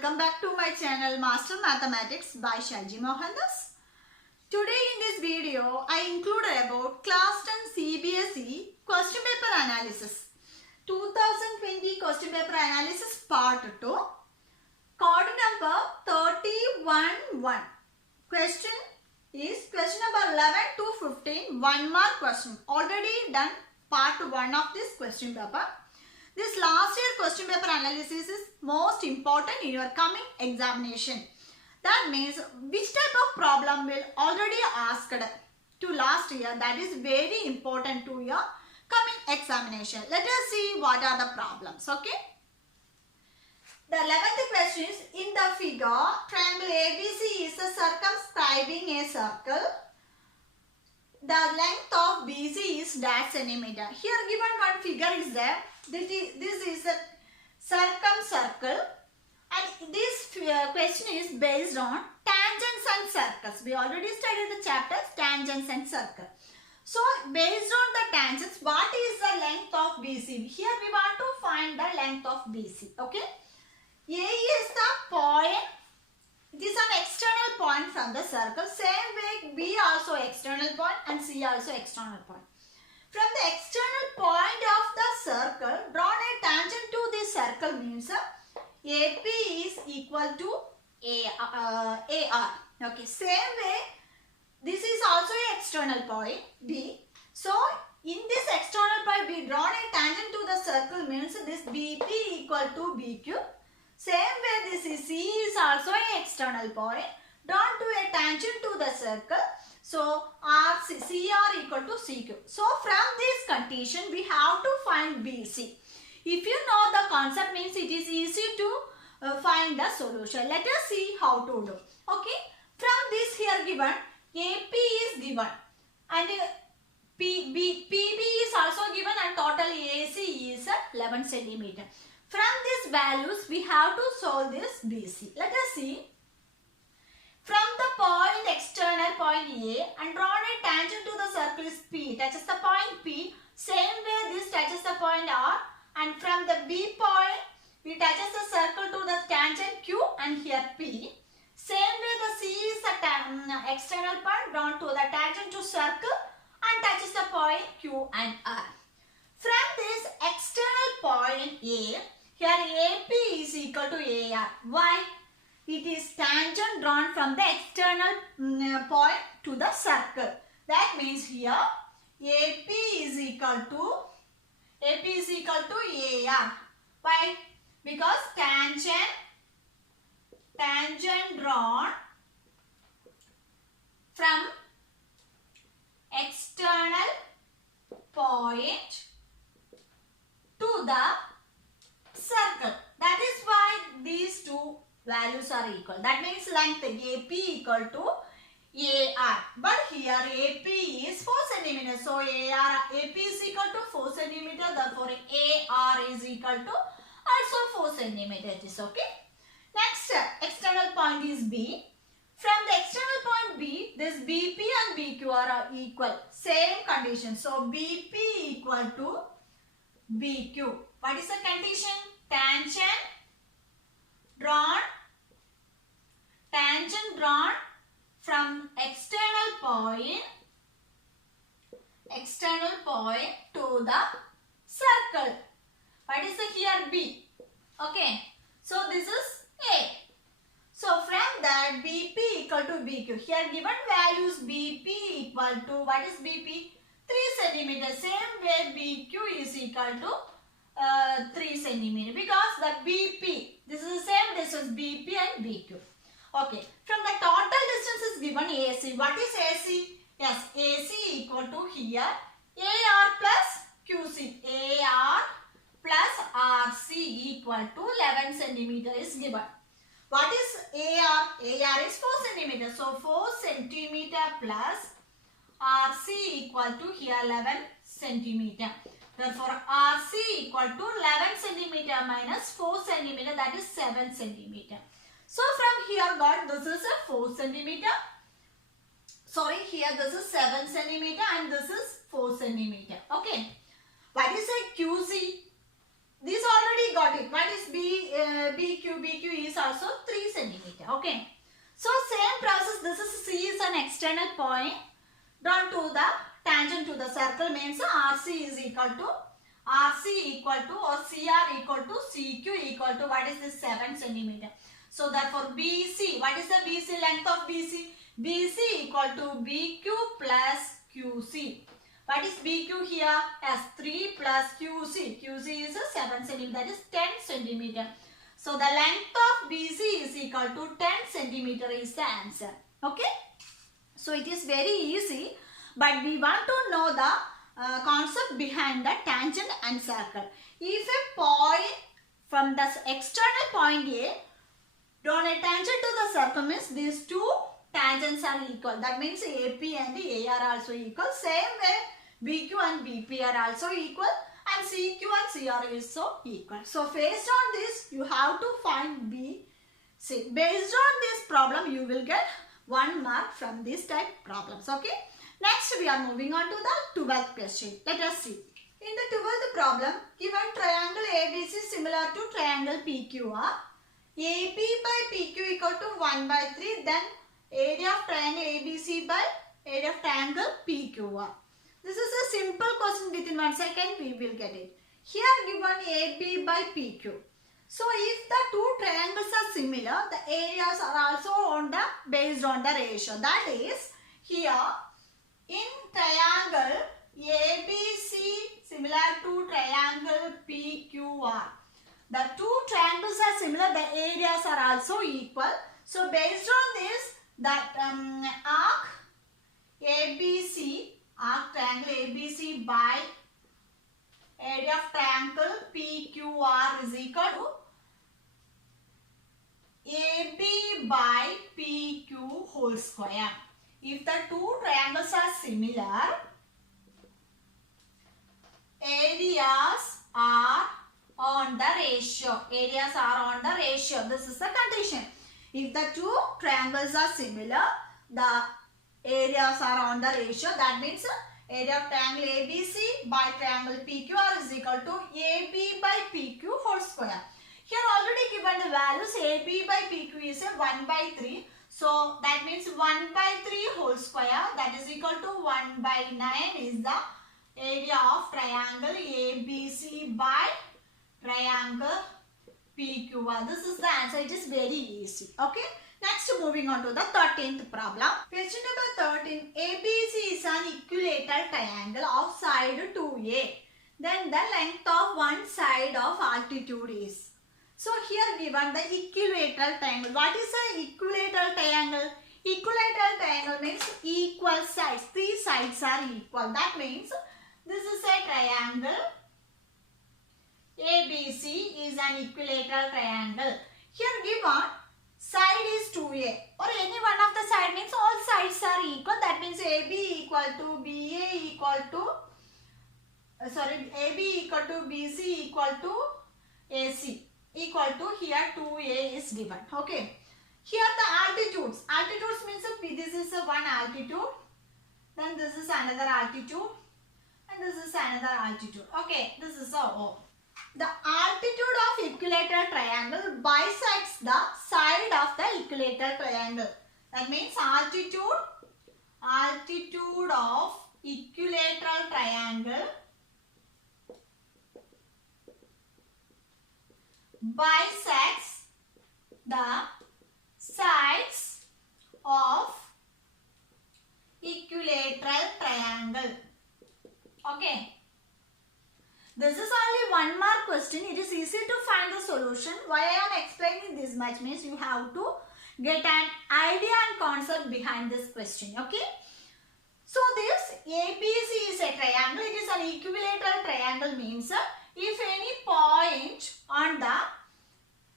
welcome back to my channel Master Mathematics by Shaji Mohandas. Today in this video I included about class 10 CBSE question paper analysis. 2020 question paper analysis part 2. Code number 311. Question is question number 11 to 15. 1 mark question. Already done part 1 of this question paper. This last year question paper analysis is most important in your coming examination. That means which type of problem will already asked to last year, that is very important to your coming examination. Let us see what are the problems. Okay. The 11th question is, in the figure, triangle ABC is circumscribing a circle. The length of BC is dash centimeter. Here given one figure is there. This is a circumcircle, and this question is based on tangents and circles. We already studied the chapters tangents and circle. So based on the tangents, what is the length of BC? Here we want to find the length of BC. Okay. A is the point. It is an external point from the circle. Same way B also external point and C also external point. From the external point of the circle, drawn a tangent to this circle means AP is equal to AR. Okay, same way, this is also an external point B. So, in this external point, we drawn a tangent to the circle means this BP equal to BQ. Same way, this is C is also an external point drawn to a tangent to the circle. So, CR equal to CQ. So, from this condition, we have to find BC. If you know the concept means it is easy to find the solution. Let us see how to do. Okay. From this here given, AP is given and PB is also given and total AC is 11 centimeter. From these values, we have to solve this BC. Let us see. From the point external point A and drawn a tangent to the circle is P, touches the point P. Same way this touches the point R, and from the B point we touches the circle to the tangent Q and here P. Same way the C is the external point drawn to the tangent to circle and touches the point Q and R. From this external point A, here AP is equal to AR. Why? It is tangent drawn from the external point to the circle. That means here AP is equal to AR. Why? Because tangent drawn from external point to the circle. That is why these two values are equal. That means length AP equal to AR. But here AP is 4 cm. So AP is equal to 4 cm. Therefore AR is equal to also 4 cm. It is okay. Next external point is B. From the external point B, this BP and BQ are equal. Same condition. So BP equal to BQ. What is the condition? Tangent drawn from external point to the circle. What is the here B? Okay. So this is A. So from that BP equal to BQ. Here given values BP equal to, what is BP? 3 cm. Same way BQ is equal to 3 cm, because the BP, this is the same distance BP and BQ. Okay, from the total distance is given AC. What is AC? Yes, AC equal to here AR plus QC. AR plus RC equal to 11 centimeter is given. What is AR? AR is 4 centimeter. So 4 centimeter plus RC equal to here 11 centimeter. Therefore, RC equal to 11 centimeter minus 4 centimeter, that is 7 centimeter. So, from here got this is a 4 centimeter. Sorry, here this is 7 centimeter and this is 4 centimeter. Okay. What is a QC? This already got it. What is B? BQ is also 3 centimeter. Okay. So same process. This is C is an external point drawn to the tangent to the circle, means RC is equal to or CR equal to CQ equal to what is this 7 centimeter. So therefore BC, what is the BC length of BC? BC equal to BQ plus QC. What is BQ here? As 3 plus QC. QC is 7 centimeter, that is 10 centimeter. So the length of BC is equal to 10 centimeter is the answer. Okay. So it is very easy, but we want to know the concept behind the tangent and circle. If a point from the external point A drawn a tangent to the circle, means these two tangents are equal. That means AP and A are also equal. Same way BQ and BP are also equal, and CQ and CR is so equal. So based on this, you have to find BC. Based on this problem, you will get 1 mark from this type problems. Okay. Next, we are moving on to the 12th question. Let us see. In the 12th problem, given triangle ABC similar to triangle PQR, AB by PQ equal to 1 by 3, then area of triangle ABC by area of triangle PQR. This is a simple question. Within 1 second, we will get it. Here given AB by PQ. So if the two triangles are similar, the areas are also on the based on the ratio. That is, here in triangle ABC similar to triangle PQR. The two triangles are similar, the areas are also equal. So based on this, that arc ABC, arc triangle ABC by area of triangle PQR is equal to AB by PQ whole square. If the two triangles are similar, areas are on the ratio. Areas are on the ratio. This is the condition. If the two triangles are similar, the areas are on the ratio. That means area of triangle ABC by triangle PQR is equal to AB by PQ whole square. Here already given the values, AB by PQ is 1 by 3. So that means 1 by 3 whole square, that is equal to 1 by 9 is the area of triangle ABC by triangle PQR. This is the answer. It is very easy. Okay. Next, moving on to the 13th problem. Question number 13. ABC is an equilateral triangle of side 2A. Then the length of one side of altitude is. So here given the equilateral triangle. What is an equilateral triangle? Equilateral triangle means equal sides. 3 sides are equal. That means this is a triangle. ABC is an equilateral triangle. Here given side is 2A or any one of the side means all sides are equal. That means AB equal to BA equal to AB equal to BC equal to AC equal to here 2A is given. Okay. Here the altitudes. Altitudes means this is one altitude. Then this is another altitude. And this is another altitude. Okay. This is a O. The altitude of equilateral triangle bisects the side of the equilateral triangle. That means altitude of equilateral triangle bisects the sides of equilateral triangle. Okay. This is only 1 mark question. It is easy to find the solution. Why I am explaining this much means you have to get an idea and concept behind this question. Okay. So this ABC is a triangle. It is an equilateral triangle means if any point on the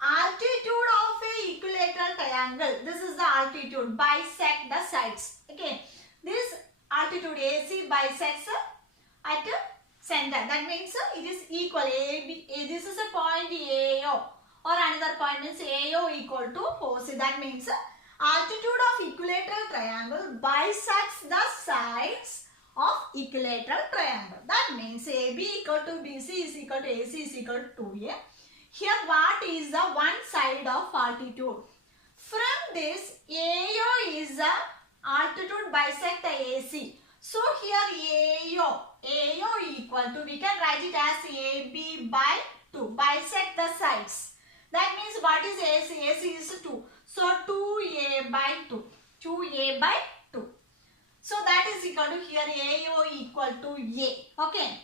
altitude of a equilateral triangle, this is the altitude, bisect the sides. Okay. This altitude AC bisects at center. That means it is equal. This is a point AO or another point means AO equal to OC. That means altitude of equilateral triangle bisects the sides of equilateral triangle. That means AB equal to BC is equal to AC is equal to 2A. Here what is the one side of altitude? From this, AO is the altitude bisect the AC. So here AO equal to, we can write it as AB by 2. Bisect the sides. That means what is AC? AC is 2. So 2A by 2. 2A by 2. So that is equal to, here AO equal to A. Okay.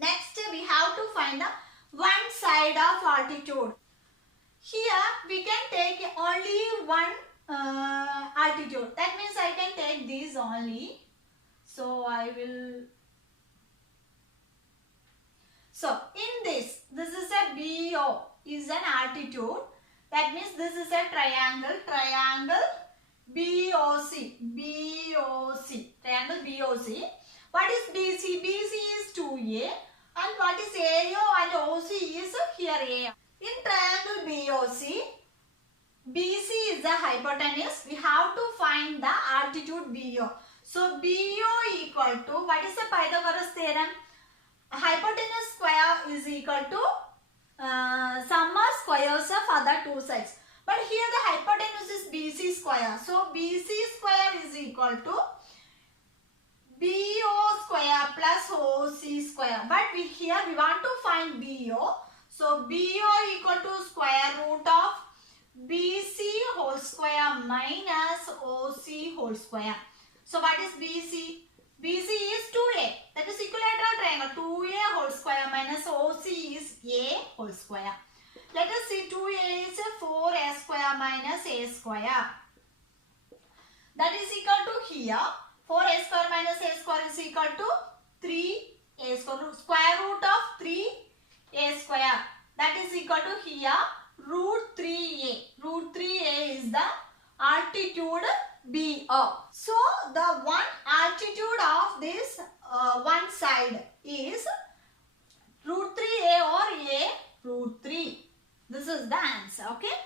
Next we have to find the one side of altitude. Here we can take only one altitude. That means I can take these only. So I will. So in this is a BO is an altitude. That means this is a triangle. Triangle BOC. Triangle BOC. What is BC? BC is 2A. And what is AO and OC is here A. In triangle BOC, BC is the hypotenuse. We have to find the altitude BO. So BO equal to, what is the Pythagoras theorem? Hypotenuse square is equal to sum of squares of other two sides. But here the hypotenuse is BC square. So BC square is equal to BO square plus OC square. But here we want to find BO. So BO equal to square root of BC whole square minus OC whole square. So what is BC? BC is 2A. That is equilateral triangle. 2A whole square minus OC is A whole square. Let us see, 2A is 4A square minus A square. That is equal to here. 4A square minus A square is equal to 3A square. Square root of 3A square. That is equal to here root 3A. Root 3A is the altitude BO. So the one altitude of this one side is root 3A or A root 3. This is the answer. Okay.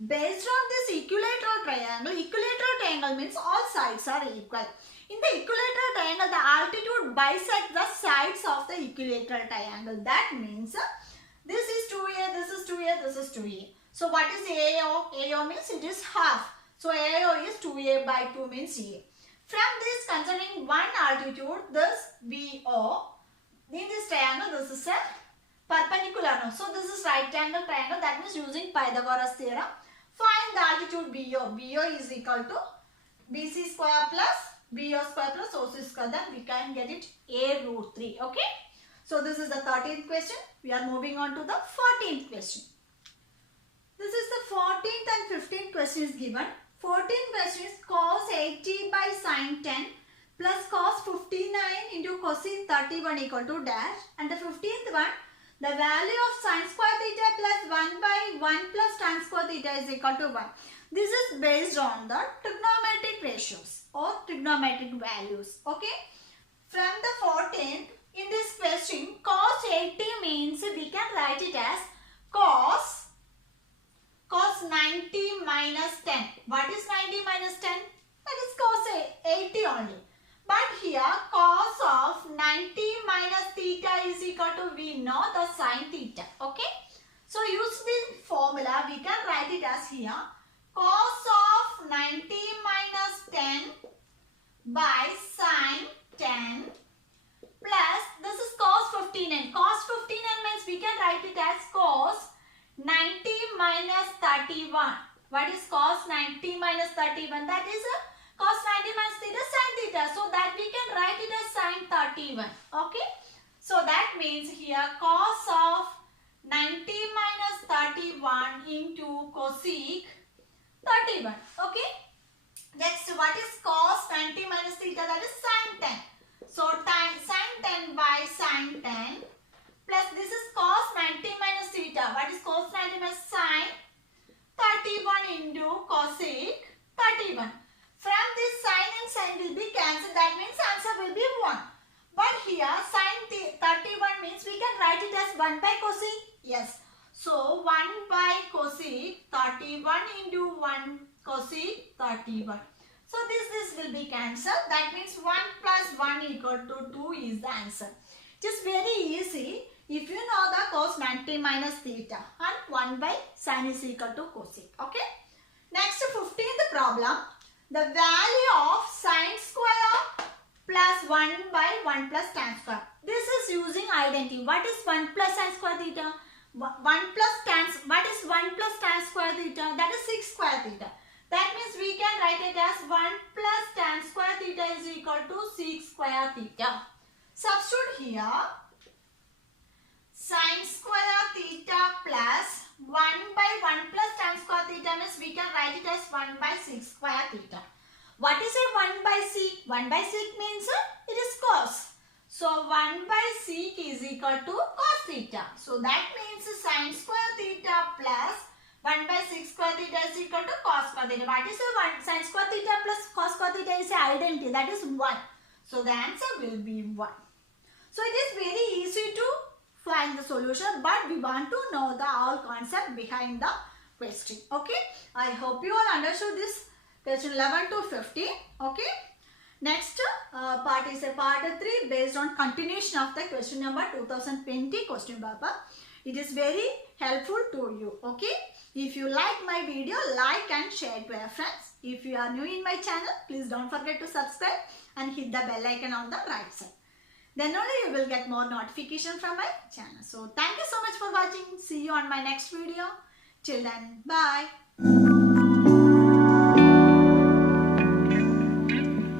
Based on this equilateral triangle means all sides are equal. In the equilateral triangle, the altitude bisects the sides of the equilateral triangle. That means this is 2A, this is 2A, this is 2A. So what is AO? AO means it is half. So AO is 2A by 2 means A. From this, concerning one altitude, this BO, in this triangle, this is a perpendicular. No? So this is right angle triangle. That means using Pythagoras theorem, find the altitude BO. BO is equal to BC square plus BO square plus OC square. Then we can get it A root 3. Okay. So this is the 13th question. We are moving on to the 14th question. This is the 14th and 15th question is given. 14th question is cos 80 by sin 10 plus cos 59 into cosine 31 equal to dash. And the 15th one, the value of sin square theta plus 1 by 1 plus tan square theta is equal to 1. This is based on the trigonometric ratios or trigonometric values. Okay. From the 14th, in this question, cos 80 means we can write it as cos 90 minus 10. What is 90 minus 10? That is cos 80 only. But here cos of 90 minus theta is equal to, we know the sin theta. Okay. So use this formula, we can write it as here cos of 90 minus 10 by sin 10 plus this is cos 59. Cos 59 means we can write it as cos 90 minus 31. What is cos 90 minus 31? That is cos 90 minus theta sin theta. So that we can write it as sin 31. Okay. So that means here cos of 90 minus 31 into cosec 31. Okay. Next, what is cos 90 minus theta? That is sin 10. So sin 10 by sin 10 plus this is cos 90 minus theta. What is cos 90 minus sin 31 into cosec 31. From this sin and sin will be cancelled. That means answer will be 1. But here sin 31 means we can write it as 1 by cosec. Yes. So 1 by cosec 31 into 1 cosec 31. So this will be cancelled. That means 1 plus 1 equal to 2 is the answer. It is very easy. if you know the cos 90 minus theta and 1 by sin is equal to cosec. Okay. Next 15th problem. The value of sin square plus 1 by 1 plus tan square. This is using identity. What is 1 plus sin square theta? 1 plus tan, what is 1 plus tan square theta? That is 6 square theta. That means we can write it as 1 plus tan square theta is equal to 6 square theta. Substitute here. Sin square theta plus 1 by 1 plus tan square theta means we can write it as 1 by 6 square theta. What is a 1 by sec? 1 by sec means it is cos. So 1 by sec is equal to cos theta. So that means sin square theta plus 1 by 6 square theta is equal to cos square theta. What is a 1? Sin square theta plus cos square theta is an identity. That is 1. So the answer will be 1. So it is very easy to find the solution, but we want to know the whole concept behind the question. Okay. I hope you all understood this question 11 to 15. Okay. Next part is a part 3 based on continuation of the question number 2020 question paper. It is very helpful to you. Okay. If you like my video, like and share to your friends. If you are new in my channel, please don't forget to subscribe and hit the bell icon on the right side. Then only you will get more notification from my channel. So thank you so much for watching. See you on my next video. Till then, bye.